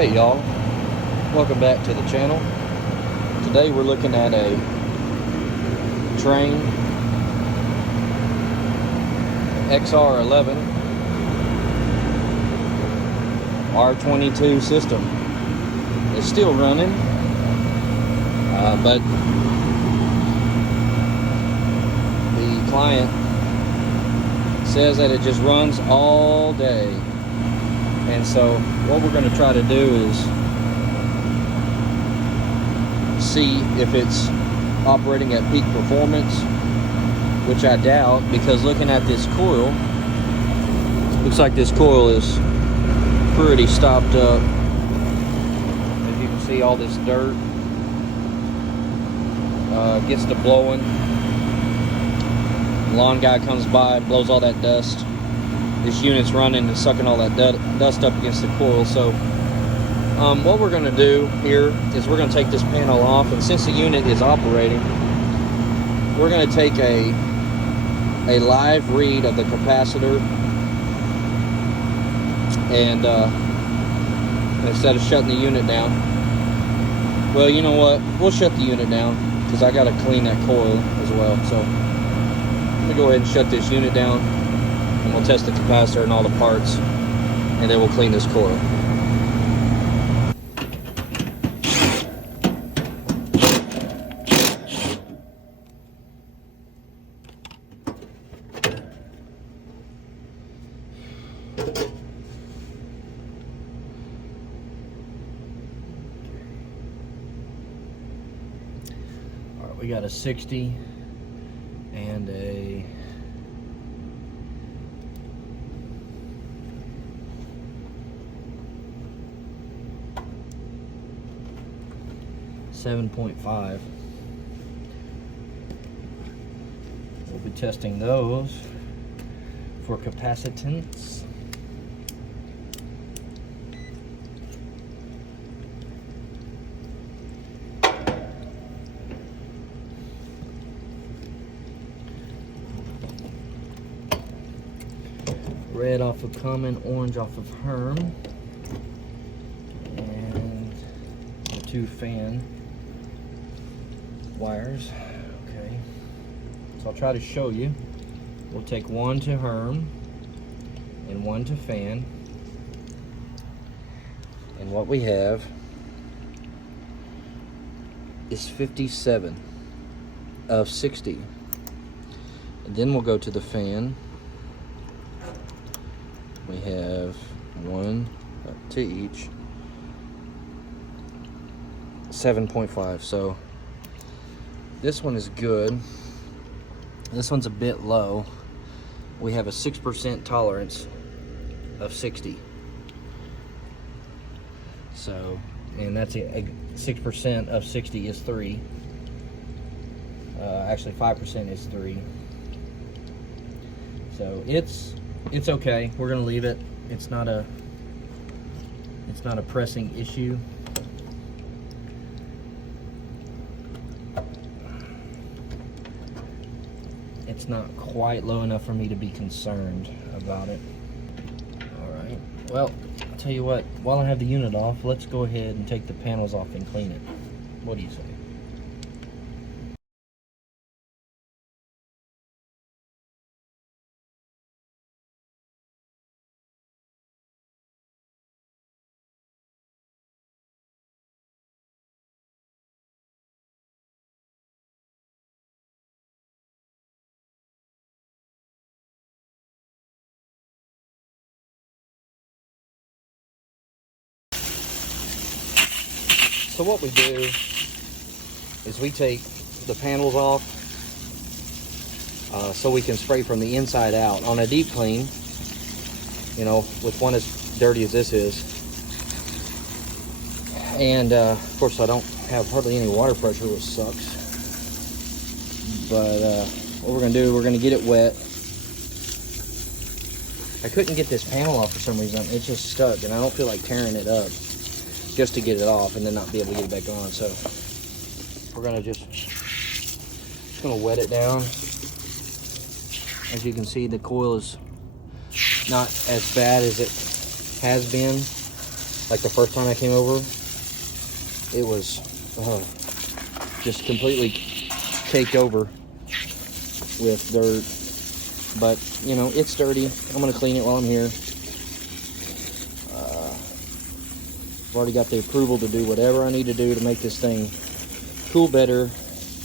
Hey y'all, welcome back to the channel. Today we're looking at a Train XR11 R22 system. It's still running, but the client says that it just runs all day. And so what we're going to try to do is see if it's operating at peak performance, which I doubt, because looking at this coil, looks like this coil is pretty stopped up. As you can see, all this dirt gets to blowing. The lawn guy comes by and blows all that dust. This unit's running and sucking all that dust up against the coil. So what we're going to do here is we're going to take this panel off, and since the unit is operating, we're going to take a live read of the capacitor, and instead of shutting the unit down, well, you know what, we'll shut the unit down because I got to clean that coil as well. So let me go ahead and shut this unit down, and we'll test the capacitor and all the parts, and then we'll clean this coil. All right, we got a 60 and a 7.5. We'll be testing those for capacitance. Red off of Common, orange off of Herm, and the two fan wires. Okay, so I'll try to show you. We'll take one to Herm and one to fan, and what we have is 57 of 60, and then we'll go to the fan. We have one to each, 7.5. So this one is good. This one's a bit low. We have a 6% tolerance of 60. So, and that's a 6% of 60 is 3. Actually 5% is 3. So it's okay. We're gonna leave it. It's not a pressing issue. It's not quite low enough for me to be concerned about it. All right. Well, I'll tell you what. While I have the unit off, let's go ahead and take the panels off and clean it. What do you say? So what we do is we take the panels off so we can spray from the inside out. On a deep clean, you know, with one as dirty as this is, and of course I don't have hardly any water pressure, which sucks, but what we're going to do, we're going to get it wet. I couldn't get this panel off for some reason. It's just stuck, and I don't feel like tearing it up just to get it off and then not be able to get it back on. So we're gonna just gonna wet it down. As you can see, the coil is not as bad as it has been. like the first time I came over, it was just completely caked over with dirt. But, you know, it's dirty. I'm going to clean it while I'm here. I've already got the approval to do whatever I need to do to make this thing cool better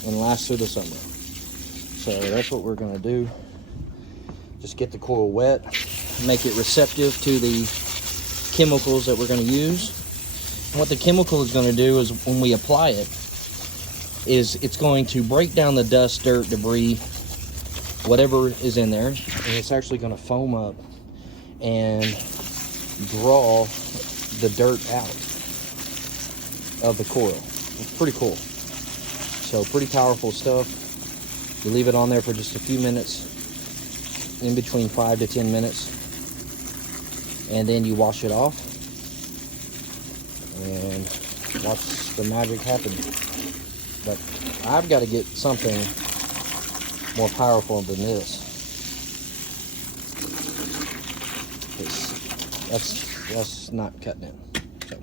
and last through the summer. So that's what we're going to do. Just get the coil wet, make it receptive to the chemicals that we're going to use. And what the chemical is going to do is when we apply it, is it's going to break down the dust, dirt, debris, whatever is in there, and it's actually going to foam up and draw the dirt out of the coil. It's pretty cool. So pretty powerful stuff. You leave it on there for just a few minutes, in between 5 to 10 minutes, and then you wash it off and watch the magic happen. But I've got to get something more powerful than this. That's not cutting it. So.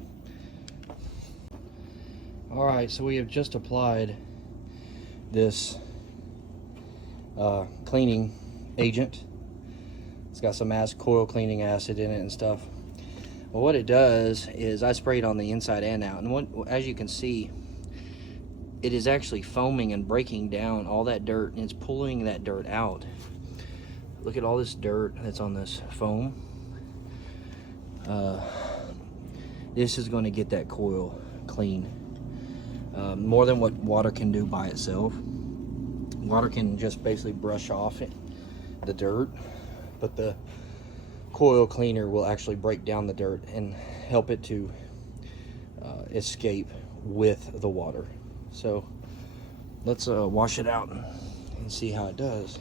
All right, so we have just applied this cleaning agent. It's got some coil cleaning acid in it and stuff. Well, what it does is I sprayed on the inside and out, and as you can see, it is actually foaming and breaking down all that dirt, and it's pulling that dirt out. Look at all this dirt that's on this foam. This is going to get that coil clean, more than what water can do by itself. Water can just basically brush off the dirt, but the coil cleaner will actually break down the dirt and help it to escape with the water. So let's wash it out and see how it does.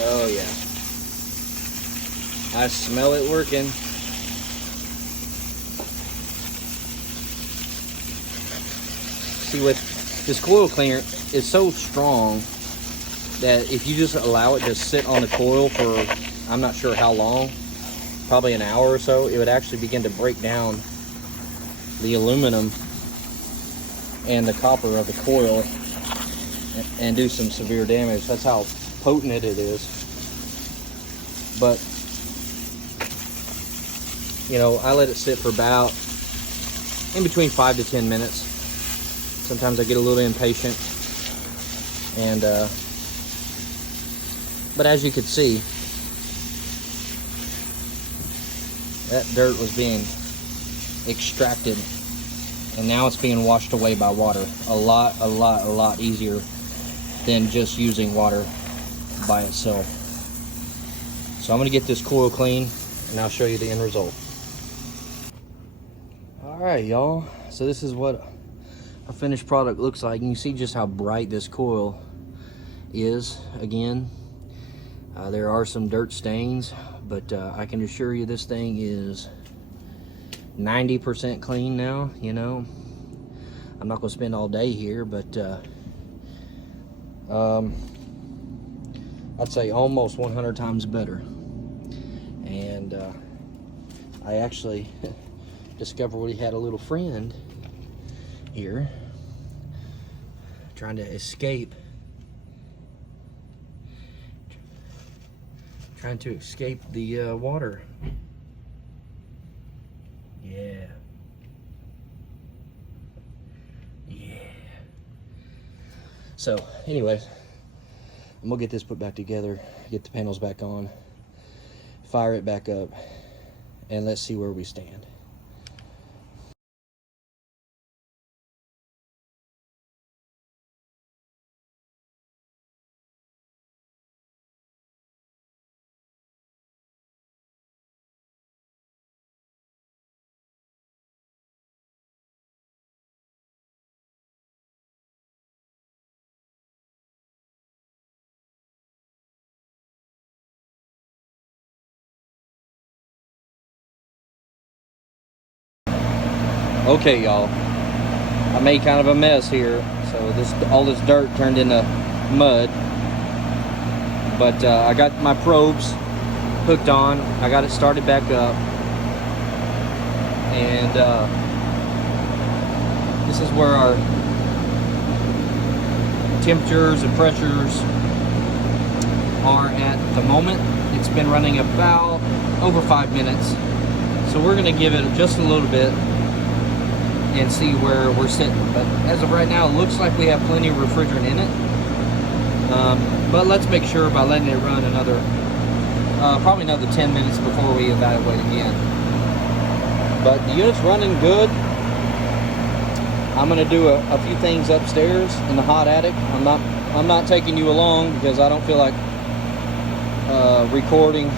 Oh yeah, I smell it working. See, with this coil cleaner, it's so strong that if you just allow it to sit on the coil for, I'm not sure how long, probably an hour or so, it would actually begin to break down the aluminum and the copper of the coil and do some severe damage. That's how potent it is. But, you know, I let it sit for about in between 5 to 10 minutes. Sometimes I get a little impatient, and but as you could see, that dirt was being extracted, and now it's being washed away by water. A lot easier than just using water by itself. So I'm gonna get this coil clean, and I'll show you the end result. All right, y'all. So this is what a finished product looks like. And you see just how bright this coil is. Again, there are some dirt stains, but I can assure you this thing is 90% clean now. You know, I'm not gonna spend all day here, but I'd say almost 100 times better. And I actually discovered we had a little friend here trying to escape the water. Yeah. So anyways, I'm gonna get this put back together, get the panels back on, fire it back up, and let's see where we stand. Okay, y'all, I made kind of a mess here. So all this dirt turned into mud. But I got my probes hooked on. I got it started back up. And this is where our temperatures and pressures are at the moment. It's been running about over 5 minutes. So we're gonna give it just a little bit and see where we're sitting. But as of right now, it looks like we have plenty of refrigerant in it. But let's make sure by letting it run another, probably another 10 minutes before we evaluate again. But the unit's running good. I'm gonna do a few things upstairs in the hot attic. I'm not taking you along because I don't feel like recording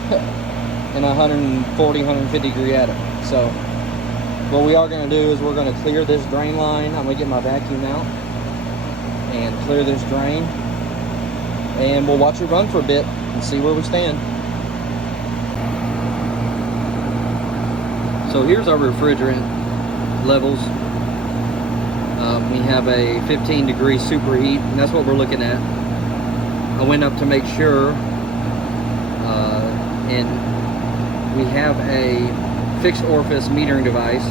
in a 140, 150 degree attic. So what we are going to do is we're going to clear this drain line. I'm going to get my vacuum out and clear this drain, and we'll watch it run for a bit and see where we stand. So here's our refrigerant levels. We have a 15 degree superheat, and that's what we're looking at. I went up to make sure, and we have a fixed orifice metering device.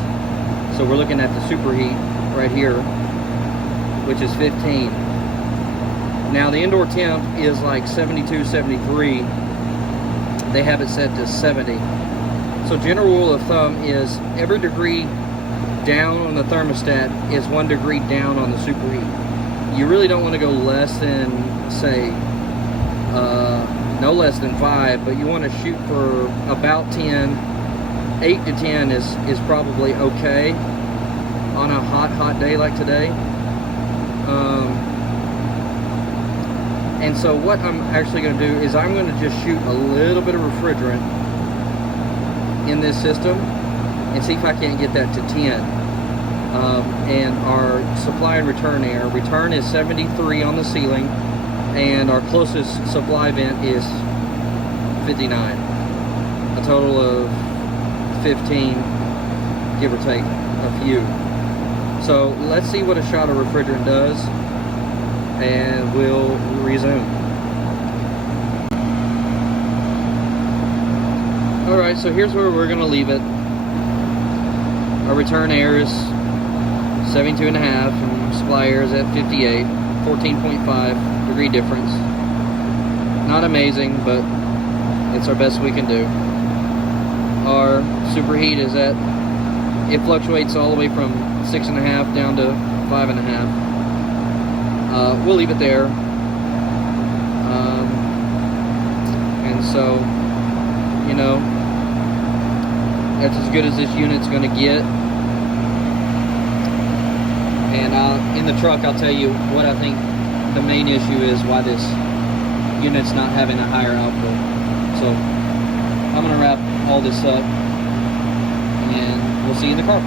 So we're looking at the superheat right here, which is 15. Now the indoor temp is like 72, 73. They have it set to 70. So general rule of thumb is every degree down on the thermostat is 1 degree down on the superheat. You really don't want to go less than, say, no less than 5, but you want to shoot for about 10. 8 to 10 is probably okay on a hot day like today. And so what I'm actually going to do is I'm going to just shoot a little bit of refrigerant in this system and see if I can't get that to 10. And our supply and return air, return is 73 on the ceiling, and our closest supply vent is 59. A total of 15, give or take a few. So let's see what a shot of refrigerant does, and we'll resume. Alright, so here's where we're going to leave it. Our return air is 72.5, and supply air is at 58, 14.5 degree difference. Not amazing, but it's our best we can do. Our superheat is at, it fluctuates all the way from 6.5 down to 5.5. We'll leave it there. And so, you know, that's as good as this unit's going to get. And in the truck, I'll tell you what I think the main issue is, why this unit's not having a higher output. So I'm going to wrap all this up, and we'll see you in the car.